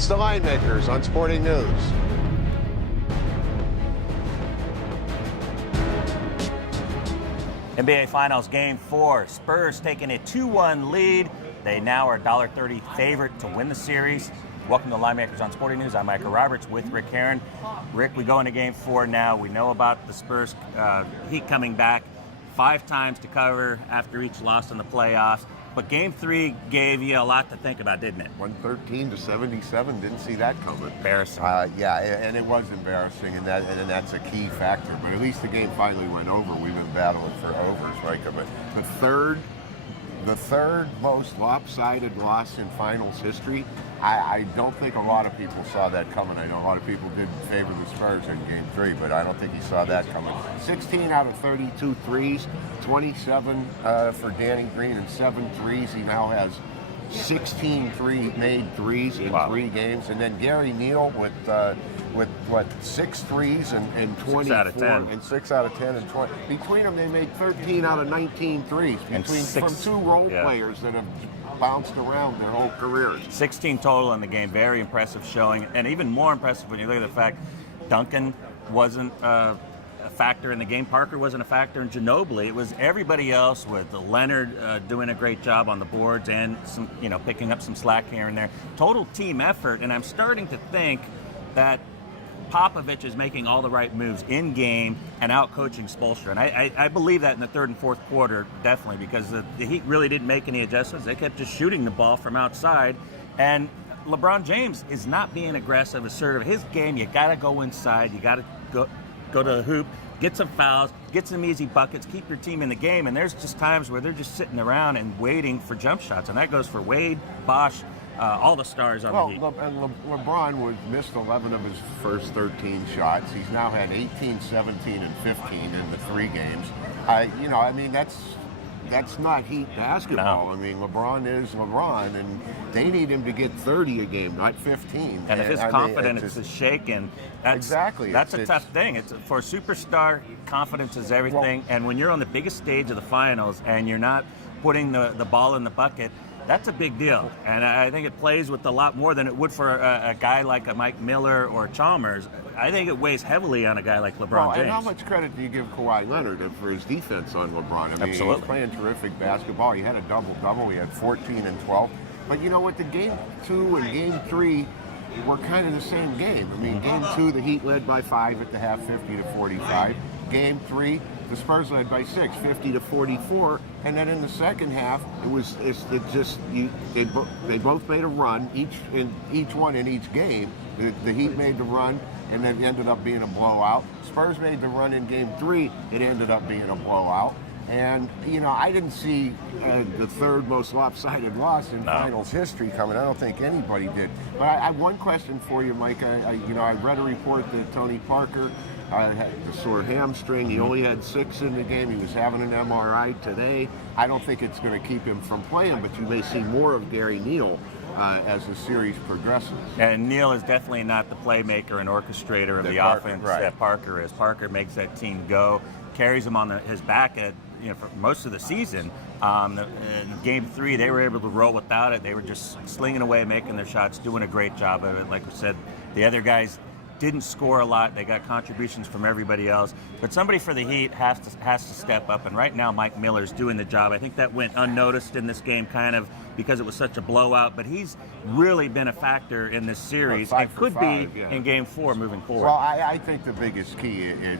It's the Linemakers on Sporting News. NBA Finals Game 4. Spurs taking a 2-1 lead. They now are $1.30 favorite to win the series. Welcome to Linemakers on Sporting News. I'm Micah Roberts with Rick Heron. Rick, we go into Game 4 now. We know about the Spurs Heat coming back 5 times to cover after each loss in the playoffs. But Game 3 gave you a lot to think about, didn't it? 113-77. Didn't see that coming. Embarrassing. Yeah, and it was embarrassing, and that's a key factor. But at least the game finally went over. We've been battling for overs, Micah. But the third most lopsided loss in finals history. I don't think a lot of people saw that coming. I know a lot of people did favor the Spurs in Game 3, but I don't think he saw that coming. 16 out of 32 threes, 27 for Danny Green, and 7 threes. He now has 16 made threes in 3 games. And then Gary Neal with 6 threes and 24 6 out of 10. And 6 out of 10 and 20. Between them, they made 13 out of 19 threes from 2 role players that have bounced around their whole careers. 16 total in the game. Very impressive showing, and even more impressive when you look at the fact Duncan wasn't a factor in the game. Parker wasn't a factor in Ginobili. It was everybody else, with Leonard doing a great job on the boards and some, picking up some slack here and there. Total team effort, and I'm starting to think that Popovich is making all the right moves in game and out coaching Spoelstra. And I believe that in the third and fourth quarter, definitely, because the Heat really didn't make any adjustments. They kept just shooting the ball from outside. And LeBron James is not being aggressive, assertive. His game, you got to go inside. You got to go to the hoop, get some fouls, get some easy buckets, keep your team in the game. And there's just times where they're just sitting around and waiting for jump shots. And that goes for Wade, Bosh, all the stars on the Heat. LeBron missed 11 of his first 13 shots. He's now had 18, 17, and 15 in the 3 games. That's not Heat basketball. No. I mean, LeBron is LeBron, and they need him to get 30 a game, not 15. And if his confidence is shaken, that's a tough thing. It's for a superstar, confidence is everything. And when you're on the biggest stage of the finals and you're not putting the ball in the bucket, that's a big deal, and I think it plays with a lot more than it would for a guy like a Mike Miller or Chalmers. I think it weighs heavily on a guy like LeBron James. And how much credit do you give Kawhi Leonard for his defense on LeBron? I mean, he was playing terrific basketball. He had a double-double. He had 14 and 12. But you know what? The Game 2 and Game 3 were kind of the same game. I mean, Game 2, the Heat led by 5 at the half, 50-45. Game 3, the Spurs led by 6, 50-44, and then in the second half, they both made a run, each one in each game. The Heat made the run, and then ended up being a blowout. Spurs made the run in Game 3, it ended up being a blowout. And, I didn't see the third most lopsided loss in finals history coming. I don't think anybody did. But I have one question for you, Mike. I read a report that Tony Parker had a sore hamstring. He only had 6 in the game. He was having an MRI today. I don't think it's going to keep him from playing, but you may see more of Gary Neal as the series progresses. And Neal is definitely not the playmaker and orchestrator of the offense that Parker is. Parker makes that team go, carries them on his back for most of the season. In Game 3, they were able to roll without it. They were just slinging away, making their shots, doing a great job of it. Like we said, the other guys didn't score a lot. They got contributions from everybody else. But somebody for the Heat has to step up. And right now, Mike Miller's doing the job. I think that went unnoticed in this game, kind of because it was such a blowout. But he's really been a factor in this series and could be in Game 4 moving forward. Well, I think the biggest key is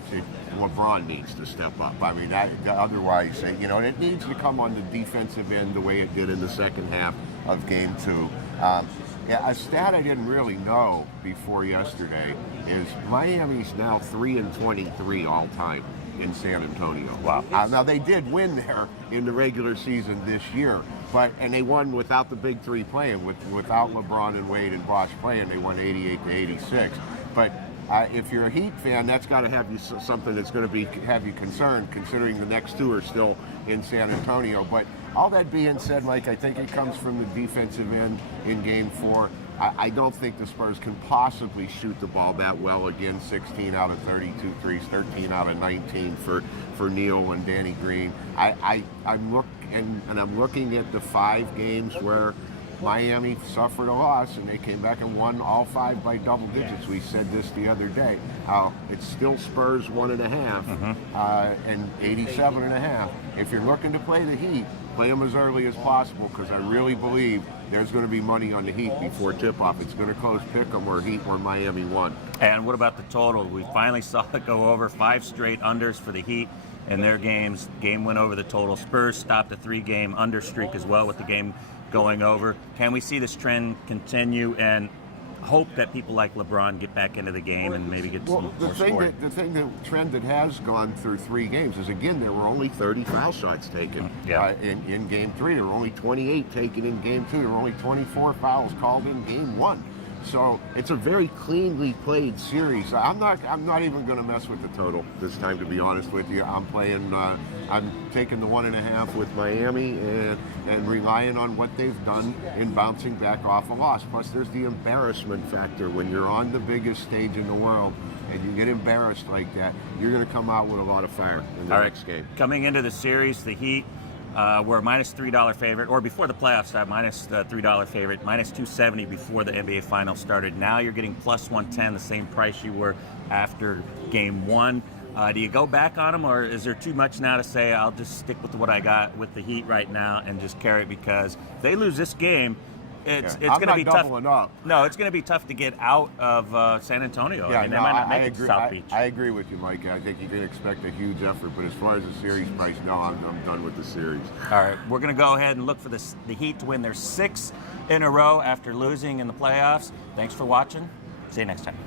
LeBron needs to step up. I mean, otherwise, it needs to come on the defensive end the way it did in the second half of Game 2. A stat I didn't really know before yesterday is Miami's now 3-23 all time in San Antonio. Wow. Now they did win there in the regular season this year, and they won without the big 3 playing, without LeBron and Wade and Bosh playing. They won 88-86. But if you're a Heat fan, that's got to have you something that's going to have you concerned, considering the next 2 are still in San Antonio. But all that being said, Mike, I think it comes from the defensive end in Game 4. I don't think the Spurs can possibly shoot the ball that well again. 16 out of 32 threes, 13 out of 19 for Neal and Danny Green. I'm looking at the 5 games where Miami suffered a loss, and they came back and won all 5 by double digits. We said this the other day, how it's still Spurs 1.5 and 87.5. If you're looking to play the Heat, play them as early as possible, because I really believe there's going to be money on the Heat before tip-off. It's going to close pick 'em or Heat or Miami won. And what about the total? We finally saw it go over. 5 straight unders for the Heat in their games. Game went over the total. Spurs stopped a 3-game under streak as well with the game going over. Can we see this trend continue and hope that people like LeBron get back into the game and maybe get some more scoring? The trend that has gone through 3 games is, again, there were only 30 foul shots taken in Game 3. There were only 28 taken in Game 2. There were only 24 fouls called in Game 1. So it's a very cleanly played series. I'm not even going to mess with the total this time, to be honest with you. I'm taking the 1.5 with Miami and relying on what they've done in bouncing back off a loss. Plus, there's the embarrassment factor. When you're on the biggest stage in the world and you get embarrassed like that, you're going to come out with a lot of fire in the next game. Coming into the series, the Heat were a minus $3 favorite, or before the playoffs started, minus $3 favorite, minus 270 before the NBA Finals started. Now you're getting plus 110, the same price you were after Game 1. Do you go back on them, or is there too much now to say I'll just stick with what I got with the Heat right now and just carry it? Because if they lose this game, it's going to be tough. Up. No, it's going to be tough to get out of San Antonio. I mean, they might not make it to South Beach. I agree with you, Mike. I think you can expect a huge effort. But as far as the series price, no, I'm done with the series. All right, we're going to go ahead and look for the Heat to win their 6th in a row after losing in the playoffs. Thanks for watching. See you next time.